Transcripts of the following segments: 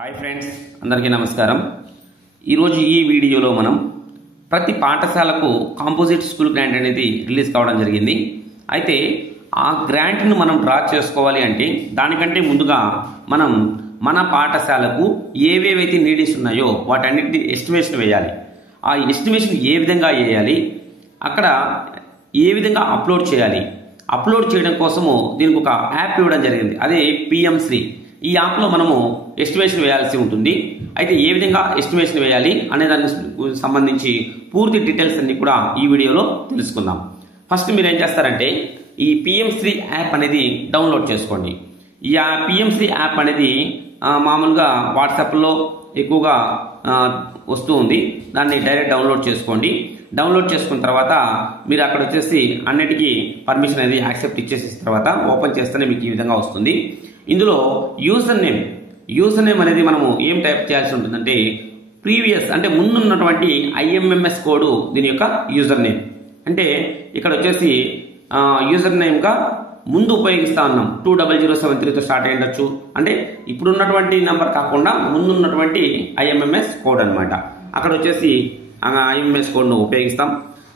Hi friends, అందరికీ నమస్కారం. ఈరోజు ఈ వీడియోలో మనం ప్రతి పాఠశాలకు కాంపోజిట్ స్కూల్ గ్రాంట్ అనేది రిలీజ్ కావడం జరిగింది. అయితే ఆ గ్రాంట్ను మనం డ్రా చేసుకోవాలి అంటే దానికంటే ముందుగా మనం మన పాఠశాలకు ఏవేవైతే నీడ్స్ ఉన్నాయో వాటన్నిటిని ఎస్టిమేషన్ వేయాలి. ఆ ఎస్టిమేషన్ ఏ విధంగా వేయాలి, అక్కడ ఏ విధంగా అప్లోడ్ చేయాలి, అప్లోడ్ చేయడం కోసము దీనికి ఒక యాప్ ఇవ్వడం జరిగింది. అదే పిఎం3. ఈ యాప్లో మనము ఎస్టిమేషన్ వేయాల్సి ఉంటుంది. అయితే ఏ విధంగా ఎస్టిమేషన్ వేయాలి అనే దానికి సంబంధించి పూర్తి డీటెయిల్స్ అన్ని కూడా ఈ వీడియోలో తెలుసుకుందాం. ఫస్ట్ మీరు ఏం చేస్తారంటే ఈ పిఎం3 యాప్ అనేది డౌన్లోడ్ చేసుకోండి. ఈ పిఎం3 యాప్ అనేది మామూలుగా వాట్సాప్లో ఎక్కువగా వస్తూ ఉంది. దాన్ని డైరెక్ట్ డౌన్లోడ్ చేసుకోండి. డౌన్లోడ్ చేసుకున్న తర్వాత మీరు అక్కడ వచ్చేసి అన్నిటికీ పర్మిషన్ అనేది యాక్సెప్ట్ ఇచ్చేసిన తర్వాత ఓపెన్ చేస్తేనే మీకు ఈ విధంగా వస్తుంది. ఇందులో యూజర్ నేమ్ అనేది మనము ఏం టైప్ చేయాల్సి ఉంటుందంటే ప్రీవియస్ అంటే ముందున్నటువంటి ఐఎంఎంఎస్ కోడ్ దీని యొక్క యూజర్ నేమ్. అంటే ఇక్కడ వచ్చేసి యూజర్ నేమ్గా ముందు ఉపయోగిస్తా ఉన్నాం 20073తో స్టార్ట్ అయి ఉండొచ్చు. అంటే ఇప్పుడున్నటువంటి నెంబర్ కాకుండా ముందున్నటువంటి ఐఎంఎంఎస్ కోడ్ అనమాట. అక్కడ వచ్చేసి ఐఎంఎంఎస్ కోడ్ను ఉపయోగిస్తాం.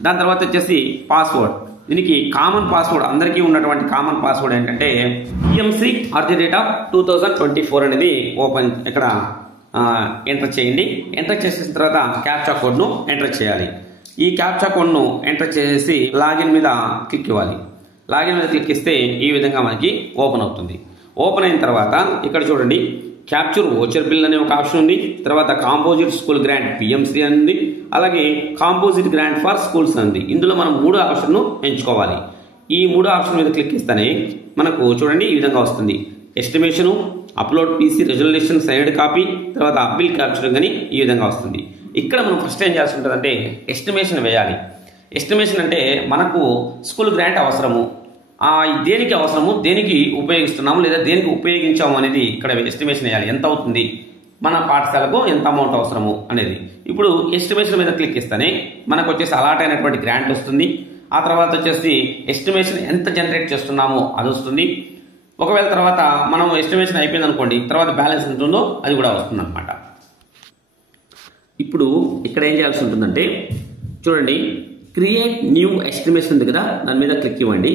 దాని తర్వాత వచ్చేసి పాస్వర్డ్. దీనికి కామన్ పాస్వర్డ్, అందరికీ ఉన్నటువంటి కామన్ పాస్వర్డ్ ఏంటంటే PMC@2024 అనేది ఓపెన్ ఇక్కడ ఎంటర్ చేయండి. ఎంటర్ చేసిన తర్వాత క్యాప్చా కోడ్ను ఎంటర్ చేయాలి. ఈ క్యాప్చా కోడ్ను ఎంటర్ చేసి లాగిన్ మీద క్లిక్ ఇవ్వాలి. లాగిన్ మీద క్లిక్ ఇస్తే ఈ విధంగా మనకి ఓపెన్ అవుతుంది. ఓపెన్ అయిన తర్వాత ఇక్కడ చూడండి, క్యాప్చర్ వోచర్ బిల్ అనే ఒక ఆప్షన్ ఉంది. తర్వాత కాంపోజిట్ స్కూల్ గ్రాంట్ పిఎం3 ఉంది. అలాగే కాంపోజిట్ గ్రాంట్ ఫర్ స్కూల్స్ ఉంది. ఇందులో మనం 3 ఆప్షన్ను ఎంచుకోవాలి. ఈ 3 ఆప్షన్ మీద క్లిక్ ఇస్తేనే మనకు చూడండి ఈ విధంగా వస్తుంది. Estimation, upload PC, resolution, signed copy, తర్వాత బిల్ క్యాప్చరింగ్ అని ఈ విధంగా వస్తుంది. ఇక్కడ మనం ఫస్ట్ ఏం చేయాల్సి ఉంటుందంటే ఎస్టిమేషన్ వేయాలి. ఎస్టిమేషన్ అంటే మనకు స్కూల్ గ్రాంట్ అవసరము, దేనికి అవసరము, దేనికి ఉపయోగిస్తున్నాము లేదా దేనికి ఉపయోగించాము అనేది ఇక్కడ ఎస్టిమేషన్ వేయాలి. ఎంత అవుతుంది, మన పాఠశాలకు ఎంత అమౌంట్ అవసరము అనేది. ఇప్పుడు ఎస్టిమేషన్ మీద క్లిక్ ఇస్తేనే మనకు వచ్చేసి అలాట్ అయినటువంటి గ్రాంట్ వస్తుంది. ఆ తర్వాత వచ్చేసి ఎస్టిమేషన్ ఎంత జనరేట్ చేస్తున్నామో అది వస్తుంది. ఒకవేళ తర్వాత మనం ఎస్టిమేషన్ అయిపోయింది అనుకోండి, తర్వాత బ్యాలెన్స్ ఎంత ఉందో అది కూడా వస్తుంది అనమాట. ఇప్పుడు ఇక్కడ ఏం చేయాల్సి ఉంటుందంటే చూడండి, క్రియేట్ న్యూ ఎస్టిమేషన్ ఉంది కదా, దాని మీద క్లిక్ ఇవ్వండి.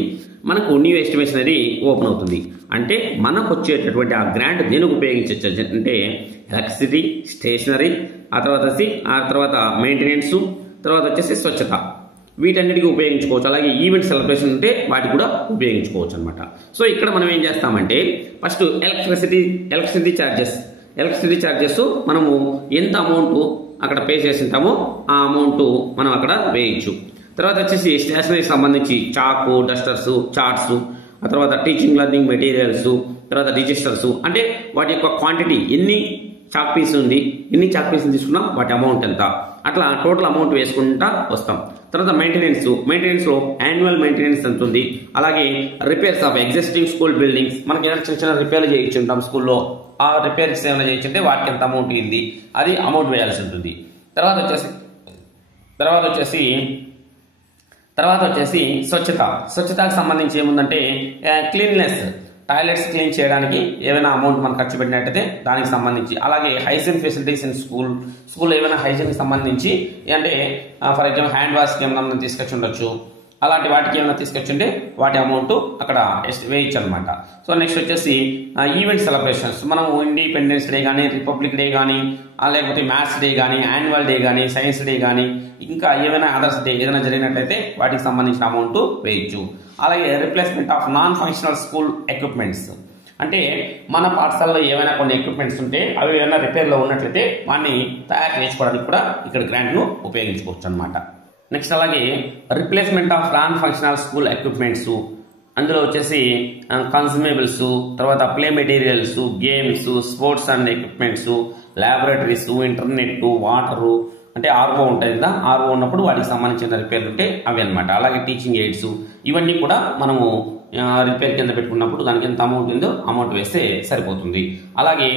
మనకు న్యూ ఎస్టిమేషన్ అనేది ఓపెన్ అవుతుంది. అంటే మనకు వచ్చేటటువంటి ఆ గ్రాంట్ దేనికి ఉపయోగించవచ్చు అంటే ఎలక్ట్రిసిటీ, స్టేషనరీ, ఆ తర్వాత మెయింటెనెన్స్, తర్వాత వచ్చేసి స్వచ్ఛత, వీటన్నిటికీ ఉపయోగించుకోవచ్చు. అలాగే ఈవెంట్ సెలబ్రేషన్ ఉంటే వాటికి కూడా ఉపయోగించుకోవచ్చు అనమాట. సో ఇక్కడ మనం ఏం చేస్తామంటే ఫస్ట్ ఎలక్ట్రిసిటీ ఛార్జెస్ మనము ఎంత అమౌంట్ అక్కడ పే చేసి ఉంటామో ఆ అమౌంట్ మనం అక్కడ వేయచ్చు. తర్వాత వచ్చేసి స్టేషనరీకి సంబంధించి చాకు, డస్టర్స్, చార్ట్స్, ఆ తర్వాత టీచింగ్ లెర్నింగ్ మెటీరియల్స్, తర్వాత రిజిస్టర్స్, అంటే వాటి యొక్క క్వాంటిటీ, ఎన్ని చాక్ పీస్ ఉంది, ఎన్ని చాక్ పీసులు తీసుకున్నాం, వాటి అమౌంట్ ఎంత, అట్లా టోటల్ అమౌంట్ వేసుకుంటా వస్తాం. తర్వాత మెయింటెనెన్స్ లో యాన్యువల్ మెయింటెనెన్స్ ఎంత ఉంది. అలాగే repairs of existing school buildings, మనకి ఏదైనా చిన్న రిపేర్లు చేయించుంటాం స్కూల్లో, ఆ రిపేర్స్ ఏమైనా చేయించుంటే వాటికి ఎంత అమౌంట్ అయింది, అది అమౌంట్ వేయాల్సి ఉంటుంది. తర్వాత వచ్చేసి స్వచ్ఛతకు సంబంధించి ఏముందంటే క్లీన్లెస్, టాయిలెట్స్ క్లీన్ చేయడానికి ఏమైనా అమౌంట్ మనం ఖర్చు పెట్టినట్టయితే దానికి సంబంధించి. అలాగే హైజీన్ ఫెసిలిటీస్ ఇన్ స్కూల్ ఏమైనా హైజీన్కి సంబంధించి అంటే ఫర్ ఎగ్జాంపుల్ హ్యాండ్ వాష్కి ఏమైనా తీసుకొచ్చి ఉండొచ్చు, అలాంటి వాటికి ఏమైనా తీసుకొచ్చుంటే వాటి అమౌంట్ అక్కడ వేయచ్చు అనమాట. సో నెక్స్ట్ వచ్చేసి ఈవెంట్ సెలబ్రేషన్స్, మనం ఇండిపెండెన్స్ డే కానీ, రిపబ్లిక్ డే కానీ, లేకపోతే మ్యాథ్స్ డే కానీ, యాన్యువల్ డే కానీ, సైన్స్ డే కానీ, ఇంకా ఏమైనా అదర్స్ డే ఏదైనా జరిగినట్లయితే వాటికి సంబంధించిన అమౌంట్ వేయచ్చు. అలాగే replacement of non functional school equipments, అంటే మన పాఠశాలలో ఏమైనా కొన్ని ఎక్విప్మెంట్స్ ఉంటే అవి ఏమైనా రిపేర్లో ఉన్నట్లయితే వాటిని తయారు చేసుకోవడానికి కూడా ఇక్కడ గ్రాంట్ను ఉపయోగించుకోవచ్చు అనమాట. నెక్స్ట్ అలాగే replacement of non functional school equipments, అందులో వచ్చేసి కన్స్యూమేబుల్స్, తర్వాత play materials, games, sports and equipments, laboratories, internet, water, అంటే ఆర్ఓ ఉంటుంది కదా, ఆర్ఓ ఉన్నప్పుడు వాటికి సంబంధించిన రిపేర్లు ఉంటే అవి అనమాట. అలాగే టీచింగ్ ఎయిడ్స్, ఇవన్నీ కూడా మనము రిపేర్ కింద పెట్టుకున్నప్పుడు దానికి ఎంత అమౌంట్ ఉందో అమౌంట్ వేస్తే సరిపోతుంది. అలాగే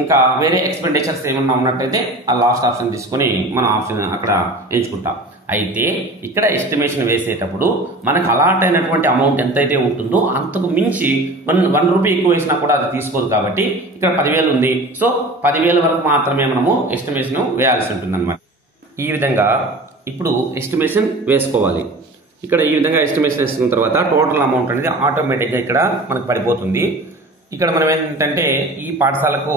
ఇంకా వేరే ఎక్స్పెండిచర్స్ ఏమన్నా ఉన్నట్టయితే ఆ లాస్ట్ ఆప్షన్ తీసుకొని మనం ఆప్షన్ అక్కడ ఎంచుకుంటాం. అయితే ఇక్కడ ఎస్టిమేషన్ వేసేటప్పుడు మనకు అలాట్ అయినటువంటి అమౌంట్ ఎంతైతే ఉంటుందో అంతకు మించి 1 రూపీ ఎక్కువ వేసినా కూడా అది తీసుకోదు కాబట్టి ఇక్కడ 10,000 ఉంది. సో 10,000 వరకు మాత్రమే మనము ఎస్టిమేషన్ వేయాల్సి ఉంటుంది అనమాట. ఈ విధంగా ఇప్పుడు ఎస్టిమేషన్ వేసుకోవాలి. ఇక్కడ ఈ విధంగా ఎస్టిమేషన్ వేసుకున్న తర్వాత టోటల్ అమౌంట్ అనేది ఆటోమేటిక్గా ఇక్కడ మనకు పడిపోతుంది. ఇక్కడ మనం ఏంటంటే ఈ పాఠశాలకు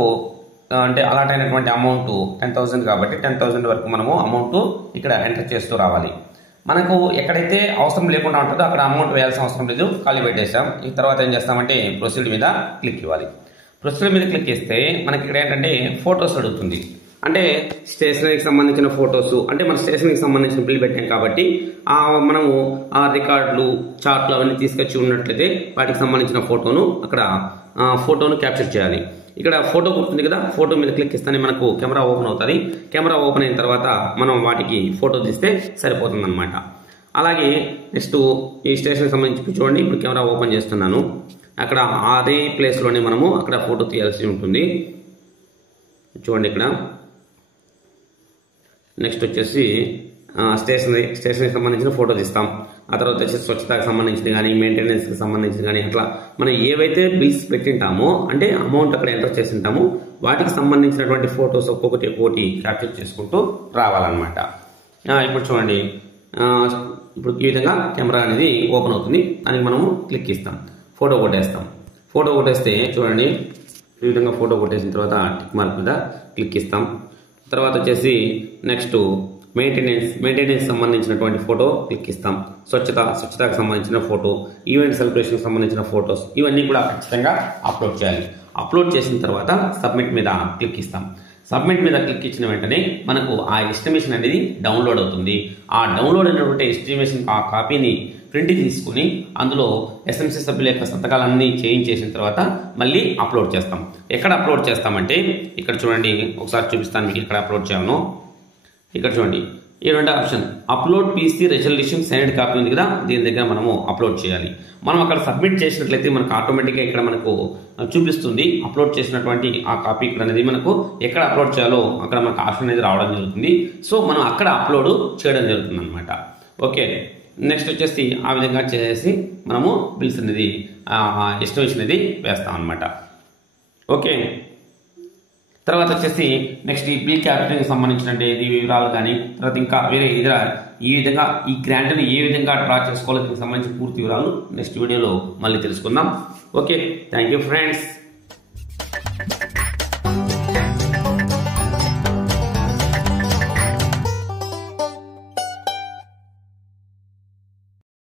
అంటే అలాట్ అయినటువంటి అమౌంట్ 10,000 కాబట్టి 10,000 వరకు మనము అమౌంట్ ఇక్కడ ఎంటర్ చేస్తూ రావాలి. మనకు ఎక్కడైతే అవసరం లేకుండా ఉంటుందో అక్కడ అమౌంట్ వేయాల్సిన అవసరం లేదు, ఖాళీ పెట్టేసాం. ఈ తర్వాత ఏం చేస్తామంటే ప్రొసీడ్ మీద క్లిక్ ఇవ్వాలి. ప్రొసీడ్ మీద క్లిక్ చేస్తే మనకి ఇక్కడ ఏంటంటే ఫొటోస్ అడుగుతుంది. అంటే స్టేషనరీకి సంబంధించిన ఫొటోస్, అంటే మన స్టేషనరీకి సంబంధించిన బిల్ పెట్టాం కాబట్టి మనము ఆ రికార్డులు చార్ట్లు అవన్నీ తీసుకొచ్చి ఉన్నట్లయితే వాటికి సంబంధించిన ఫోటోను క్యాప్చర్ చేయాలి. ఇక్కడ ఫోటో గుర్తుంది కదా, ఫోటో మీద క్లిక్ ఇస్తేనే మనకు కెమెరా ఓపెన్ అవుతుంది. కెమెరా ఓపెన్ అయిన తర్వాత మనం వాటికి ఫోటో తీస్తే సరిపోతుంది అనమాట. అలాగే నెక్స్ట్ ఈ స్టేషన్కి సంబంధించి చూడండి, ఇప్పుడు కెమెరా ఓపెన్ చేస్తున్నాను. అక్కడ అదే ప్లేస్లోనే మనము అక్కడ ఫోటో తీయాల్సి ఉంటుంది. చూడండి ఇక్కడ నెక్స్ట్ వచ్చేసి స్టేషనరీకి సంబంధించిన ఫోటో తీస్తాం. ఆ తర్వాత వచ్చేసి స్వచ్ఛతకు సంబంధించింది కానీ మెయింటెనెన్స్కి సంబంధించింది కానీ అట్లా మనం ఏవైతే బిల్స్ పెట్టింటామో అంటే అమౌంట్ అక్కడ ఎంటర్ చేసి ఉంటామో వాటికి సంబంధించినటువంటి ఫొటోస్ ఒక్కొక్కటి క్యాప్చర్ చేసుకుంటూ రావాలన్నమాట. ఇప్పుడు చూడండి, ఇప్పుడు ఈ విధంగా కెమెరా అనేది ఓపెన్ అవుతుంది. దానికి మనము క్లిక్ ఇస్తాం, ఫోటో కొట్టేస్తాం. ఫోటో కొట్టేస్తే చూడండి ఈ విధంగా ఫోటో కొట్టేసిన తర్వాత టిక్ మార్క్ మీద క్లిక్ ఇస్తాం. తర్వాత వచ్చేసి నెక్స్ట్ మెయింటెనెన్స్ సంబంధించినటువంటి ఫోటో క్లిక్ ఇస్తాం. స్వచ్ఛతకు సంబంధించిన ఫోటో, ఈవెంట్ సెలబ్రేషన్కి సంబంధించిన ఫొటోస్ ఇవన్నీ కూడా ఖచ్చితంగా అప్లోడ్ చేయాలి. అప్లోడ్ చేసిన తర్వాత సబ్మిట్ మీద క్లిక్ ఇస్తాం. సబ్మిట్ మీద క్లిక్ ఇచ్చిన వెంటనే మనకు ఆ ఎస్టిమేషన్ అనేది డౌన్లోడ్ అవుతుంది. ఆ డౌన్లోడ్ అయినటువంటి ఎస్టిమేషన్ ఆ కాపీని ప్రింట్ తీసుకుని అందులో ఎస్ఎంసీ సభ్యుల యొక్క సంతకాలన్నీ చేయించేసిన తర్వాత మళ్ళీ అప్లోడ్ చేస్తాం. ఎక్కడ అప్లోడ్ చేస్తామంటే ఇక్కడ చూడండి, ఒకసారి చూపిస్తాను మీకు ఎక్కడ అప్లోడ్ చేయాలో. ఇక్కడ చూడండి, ఈ 2 option upload PC resolution signed copy ఉంది కదా, దీని దగ్గర మనము అప్లోడ్ చేయాలి. మనం అక్కడ సబ్మిట్ చేసినట్లయితే మనకు ఆటోమేటిక్గా ఇక్కడ మనకు చూపిస్తుంది అప్లోడ్ చేసినటువంటి ఆ కాపీ ఇక్కడ అనేది మనకు ఎక్కడ అప్లోడ్ చేయాలో అక్కడ మనకు ఆప్షన్ అనేది రావడం జరుగుతుంది. సో మనం అక్కడ అప్లోడ్ చేయడం జరుగుతుంది అనమాట. ఓకే, నెక్స్ట్ వచ్చేసి ఆ విధంగా చేసి మనము బిల్స్ అనేది ఎస్టిమేషన్ అనేది వేస్తాం అనమాట. ఓకే, తర్వాత వచ్చేసి నెక్స్ట్ ఈ బిల్ క్యాపిటల్కి సంబంధించినటువంటి వివరాలు కానీ తర్వాత ఇంకా వేరే ఈ విధంగా ఈ గ్రాంట్ని ఏ విధంగా డ్రా చేసుకోవాలో దీనికి సంబంధించిన పూర్తి వివరాలు నెక్స్ట్ వీడియోలో మళ్ళీ తెలుసుకుందాం. Okay, thank you friends.